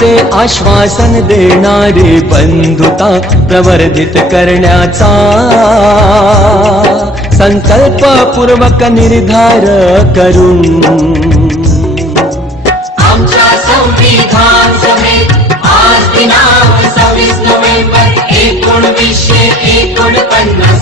विश्वासाचे आश्वासन देणारी बंधुता प्रवर्धित करण्याचा संकल्पपूर्वक निर्धार करून आमच्या संविधान आज दिनांक सव्वीस नोव्हेंबर एकोणवीसशे एकोणपन्नास.